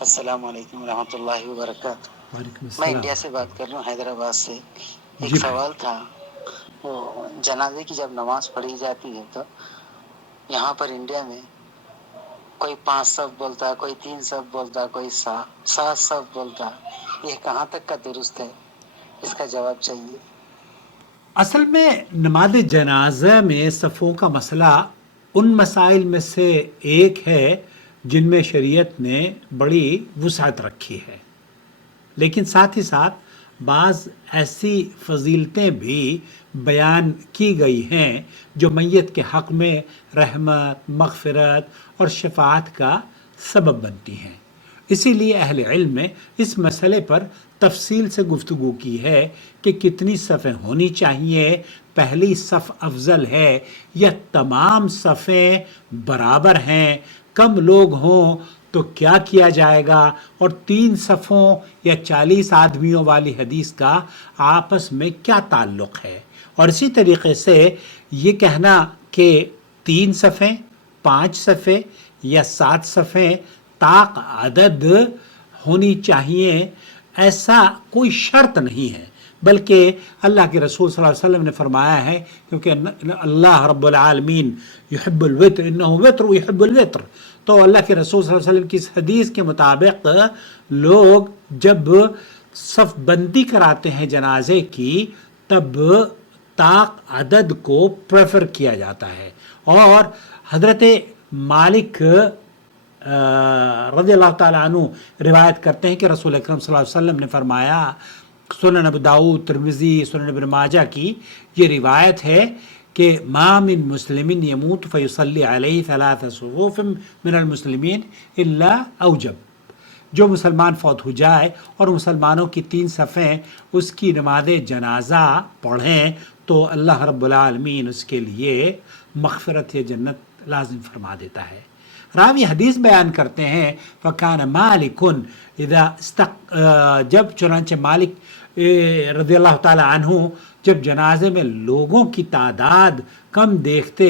السلام علیکم ورحمۃ اللہ وبرکاتہ۔ وعلیکم میں السلام۔ انڈیا سے بات کر رہا ہوں، حیدرآباد سے۔ ایک جی بھائی۔ سوال تھا، وہ جنازے کی جب نماز پڑھی جاتی ہے تو یہاں پر انڈیا میں کوئی 5 صف بولتا ہے، کوئی 3 صف بولتا ہے، کوئی 7 صف بولتا ہے، یہ کہاں تک کا درست ہے؟ اس کا جواب چاہیے۔ اصل میں نماز جنازہ میں صفوں کا مسئلہ ان مسائل میں سے ایک ہے جن میں شریعت نے بڑی وسعت رکھی ہے، لیکن ساتھ ہی ساتھ بعض ایسی فضیلتیں بھی بیان کی گئی ہیں جو میت کے حق میں رحمت، مغفرت اور شفاعت کا سبب بنتی ہیں۔ اسی لیے اہل علم نے اس مسئلے پر تفصیل سے گفتگو کی ہے کہ کتنی صفیں ہونی چاہیے، پہلی صف افضل ہے یا تمام صفیں برابر ہیں، کم لوگ ہوں تو کیا کیا جائے گا، اور 3 صفوں یا 40 آدمیوں والی حدیث کا آپس میں کیا تعلق ہے۔ اور اسی طریقے سے یہ کہنا کہ 3 صفیں، 5 صفیں یا 7 صفیں طاق عدد ہونی چاہیے، ایسا کوئی شرط نہیں ہے، بلکہ اللہ کے رسول صلی اللہ علیہ وسلم نے فرمایا ہے، کیونکہ اللہ رب العالمین یحب الوتر، انہ وتر یحب الوتر، تو اللہ کے رسول صلی اللہ علیہ وسلم کی اس حدیث کے مطابق لوگ جب صف بندی کراتے ہیں جنازے کی، تب طاق عدد کو پریفر کیا جاتا ہے۔ اور حضرت مالک رضی اللہ تعالیٰ عنہ روایت کرتے ہیں کہ رسول اکرم صلی اللہ علیہ وسلم نے فرمایا، سنن ابو داؤد، ترمذی، سنن ابن ماجہ کی یہ روایت ہے کہ ما من مسلم یموت فیصلی علیہ 3 صفوف من المسلمین الا اوجب، جو مسلمان فوت ہو جائے اور مسلمانوں کی 3 صفیں اس کی نماز جنازہ پڑھیں تو اللہ رب العالمین اس کے لیے مغفرت یا جنت لازم فرما دیتا ہے۔ راوی حدیث بیان کرتے ہیں فَكَانَ مَالِكٌ اذا جب چنانچہ مالک رضی اللہ تعالی عنہ جب جنازے میں لوگوں کی تعداد کم دیکھتے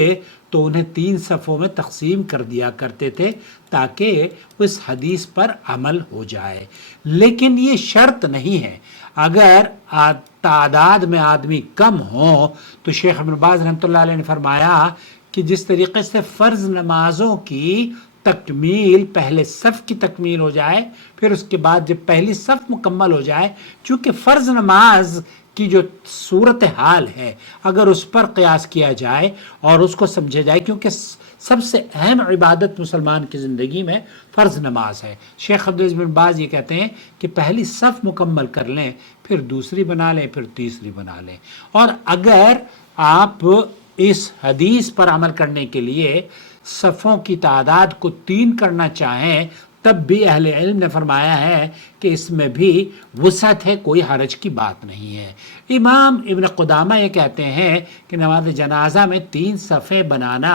تو انہیں 3 صفوں میں تقسیم کر دیا کرتے تھے تاکہ اس حدیث پر عمل ہو جائے، لیکن یہ شرط نہیں ہے۔ اگر تعداد میں آدمی کم ہوں تو شیخ ابن باز رحمۃ اللہ علیہ نے فرمایا کہ جس طریقے سے فرض نمازوں کی تکمیل پہلے صف کی تکمیل ہو جائے، پھر اس کے بعد جب پہلی صف مکمل ہو جائے، چونکہ فرض نماز کی جو صورت حال ہے اگر اس پر قیاس کیا جائے اور اس کو سمجھا جائے، کیونکہ سب سے اہم عبادت مسلمان کی زندگی میں فرض نماز ہے، شیخ عبدالعزیز بن باز یہ کہتے ہیں کہ پہلی صف مکمل کر لیں، پھر دوسری بنا لیں، پھر تیسری بنا لیں۔ اور اگر آپ اس حدیث پر عمل کرنے کے لیے صفوں کی تعداد کو 3 کرنا چاہیں، تب بھی اہل علم نے فرمایا ہے کہ اس میں بھی وسعت ہے، کوئی حرج کی بات نہیں ہے۔ امام ابن قدامہ یہ کہتے ہیں کہ نماز جنازہ میں 3 صفیں بنانا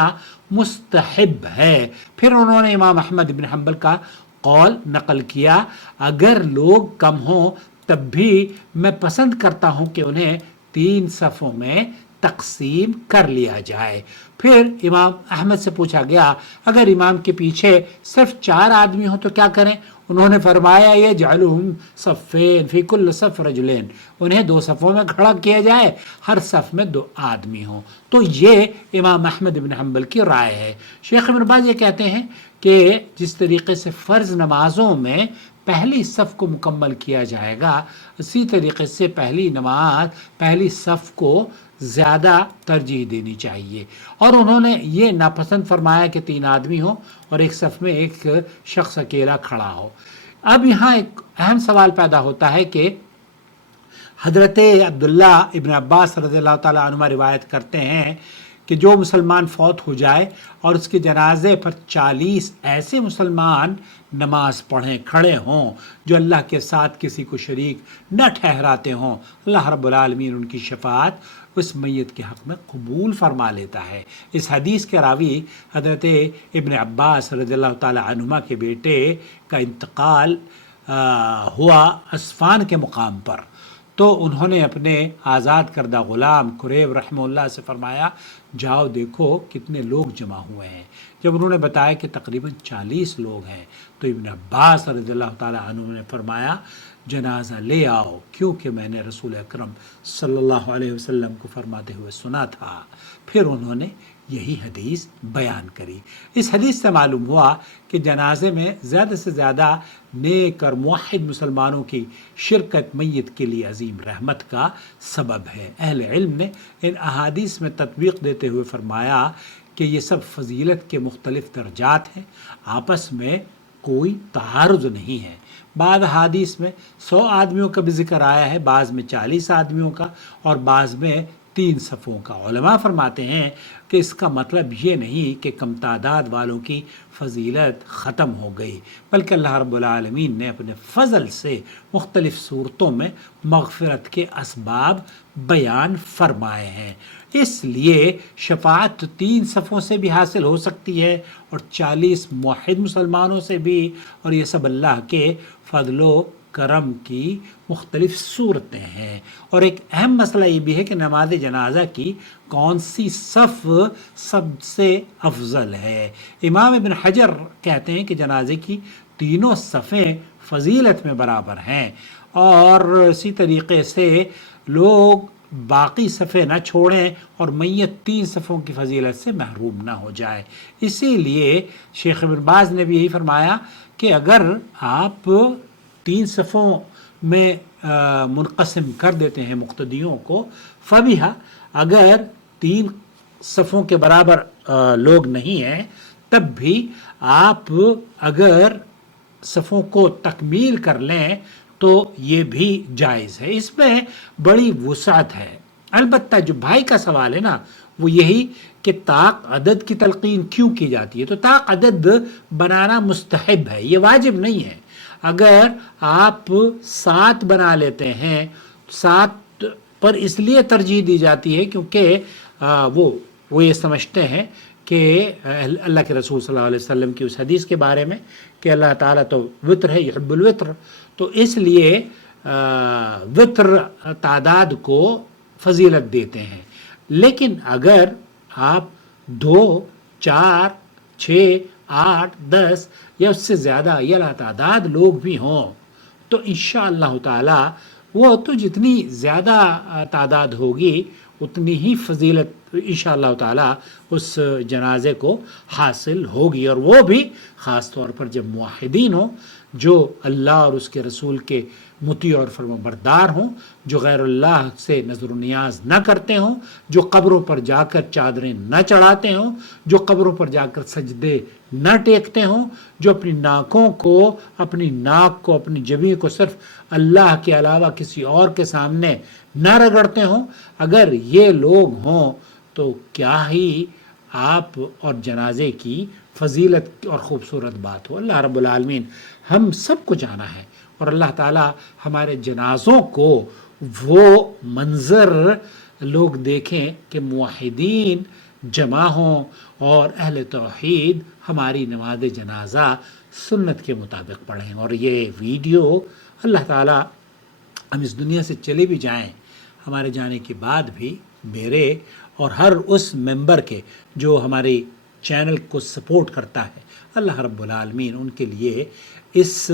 مستحب ہے۔ پھر انہوں نے امام احمد بن حنبل کا قول نقل کیا، اگر لوگ کم ہوں تب بھی میں پسند کرتا ہوں کہ انہیں 3 صفوں میں تقسیم کر لیا جائے۔ پھر امام احمد سے پوچھا گیا اگر امام کے پیچھے صرف 4 آدمی ہوں تو کیا کریں؟ انہوں نے فرمایا یجعلہم صفین فی کل صف رجلین، انہیں 2 صفوں میں کھڑا کیا جائے، ہر صف میں 2 آدمی ہوں۔ تو یہ امام احمد بن حنبل کی رائے ہے۔ شیخ ابن باز یہ کہتے ہیں کہ جس طریقے سے فرض نمازوں میں پہلی صف کو مکمل کیا جائے گا، اسی طریقے سے پہلی صف کو زیادہ ترجیح دینی چاہیے۔ اور انہوں نے یہ ناپسند فرمایا کہ 3 آدمی ہوں اور ایک صف میں ایک شخص اکیلا کھڑا ہو۔ اب یہاں ایک اہم سوال پیدا ہوتا ہے کہ حضرت عبداللہ ابن عباس رضی اللہ تعالیٰ عنہما روایت کرتے ہیں کہ جو مسلمان فوت ہو جائے اور اس کے جنازے پر 40 ایسے مسلمان نماز پڑھیں، کھڑے ہوں جو اللہ کے ساتھ کسی کو شریک نہ ٹھہراتے ہوں، اللہ رب العالمین ان کی شفاعت اس میت کے حق میں قبول فرما لیتا ہے۔ اس حدیث کے راوی حضرت ابن عباس رضی اللہ تعالی عنہما کے بیٹے کا انتقال ہوا اسفان کے مقام پر، تو انہوں نے اپنے آزاد کردہ غلام قریب رحمہ اللہ سے فرمایا جاؤ دیکھو کتنے لوگ جمع ہوئے ہیں۔ جب انہوں نے بتایا کہ تقریباً 40 لوگ ہیں تو ابن عباس رضی اللہ تعالیٰ عنہ نے فرمایا جنازہ لے آؤ، کیونکہ میں نے رسول اکرم صلی اللہ علیہ وسلم کو فرماتے ہوئے سنا تھا۔ پھر انہوں نے یہی حدیث بیان کری۔ اس حدیث سے معلوم ہوا کہ جنازے میں زیادہ سے زیادہ نیک اور موحد مسلمانوں کی شرکت میت کے لیے عظیم رحمت کا سبب ہے۔ اہل علم نے ان احادیث میں تطبیق دیتے ہوئے فرمایا کہ یہ سب فضیلت کے مختلف درجات ہیں، آپس میں کوئی تعارض نہیں ہے۔ بعض احادیث میں 100 آدمیوں کا بھی ذکر آیا ہے، بعض میں 40 آدمیوں کا اور بعض میں 3 صفوں کا۔ علماء فرماتے ہیں کہ اس کا مطلب یہ نہیں کہ کم تعداد والوں کی فضیلت ختم ہو گئی، بلکہ اللہ رب العالمین نے اپنے فضل سے مختلف صورتوں میں مغفرت کے اسباب بیان فرمائے ہیں۔ اس لیے شفاعت 3 صفوں سے بھی حاصل ہو سکتی ہے اور 40 موحد مسلمانوں سے بھی، اور یہ سب اللہ کے فضل و کرم کی مختلف صورتیں ہیں۔ اور ایک اہم مسئلہ یہ بھی ہے کہ نماز جنازہ کی کون سی صف سب سے افضل ہے۔ امام ابن حجر کہتے ہیں کہ جنازے کی تینوں صفیں فضیلت میں برابر ہیں، اور اسی طریقے سے لوگ باقی صفیں نہ چھوڑیں اور میت 3 صفوں کی فضیلت سے محروم نہ ہو جائے۔ اسی لیے شیخ ابن باز نے بھی یہی فرمایا کہ اگر آپ 3 صفوں میں منقسم کر دیتے ہیں مقتدیوں کو فبیہا، اگر 3 صفوں کے برابر لوگ نہیں ہیں تب بھی آپ اگر صفوں کو تکمیل کر لیں تو یہ بھی جائز ہے۔ اس میں بڑی وسعت ہے۔ البتہ جو بھائی کا سوال ہے نا وہ یہی کہ طاق عدد کی تلقین کیوں کی جاتی ہے، تو طاق عدد بنانا مستحب ہے، یہ واجب نہیں ہے۔ اگر آپ 7 بنا لیتے ہیں، 7 پر اس لیے ترجیح دی جاتی ہے کیونکہ وہ یہ سمجھتے ہیں کہ اللہ کے رسول صلی اللہ علیہ وسلم کی اس حدیث کے بارے میں کہ اللہ تعالیٰ تو وطر ہے، یحب الوطر، تو اس لیے وطر تعداد کو فضیلت دیتے ہیں۔ لیکن اگر آپ 2، 4، 6، 8، 10 یا اس سے زیادہ یا لاتعداد لوگ بھی ہوں تو انشاءاللہ تعالی وہ تو جتنی زیادہ تعداد ہوگی اتنی ہی فضیلت انشاءاللہ تعالی اس جنازے کو حاصل ہوگی، اور وہ بھی خاص طور پر جب موحدین ہوں، جو اللہ اور اس کے رسول کے مطیع اور فرمانبردار ہوں، جو غیر اللہ سے نظر و نیاز نہ کرتے ہوں، جو قبروں پر جا کر چادریں نہ چڑھاتے ہوں، جو قبروں پر جا کر سجدے نہ ٹیکتے ہوں، جو اپنی ناکوں کو، اپنی ناک کو، اپنی جبین کو صرف اللہ کے علاوہ کسی اور کے سامنے نہ رگڑتے ہوں، اگر یہ لوگ ہوں تو کیا ہی آپ اور جنازے کی فضیلت اور خوبصورت بات ہو۔ اللہ رب العالمین ہم سب کو جانا ہے، اور اللہ تعالی ہمارے جنازوں کو وہ منظر لوگ دیکھیں کہ موحدین جمع ہوں اور اہل توحید ہماری نماز جنازہ سنت کے مطابق پڑھیں، اور یہ ویڈیو اللہ تعالی ہم اس دنیا سے چلے بھی جائیں، ہمارے جانے کے بعد بھی میرے اور ہر اس ممبر کے جو ہماری چینل کو سپورٹ کرتا ہے، اللہ رب العالمین ان کے لیے اس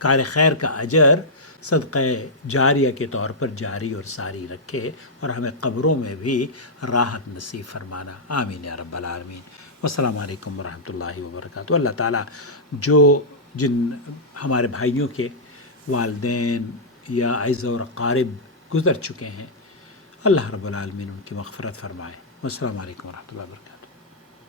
کار خیر کا اجر صدقہ جاریہ کے طور پر جاری اور ساری رکھے، اور ہمیں قبروں میں بھی راحت نصیب فرمانا، آمین یا رب العالمین۔ والسلام علیکم ورحمۃ اللہ وبرکاتہ۔ اللہ تعالیٰ جن ہمارے بھائیوں کے والدین یا اعزاء اور اقارب گزر چکے ہیں، اللہ رب العالمین ان کی مغفرت فرمائے۔ والسلام علیکم ورحمۃ اللہ وبرکاتہ۔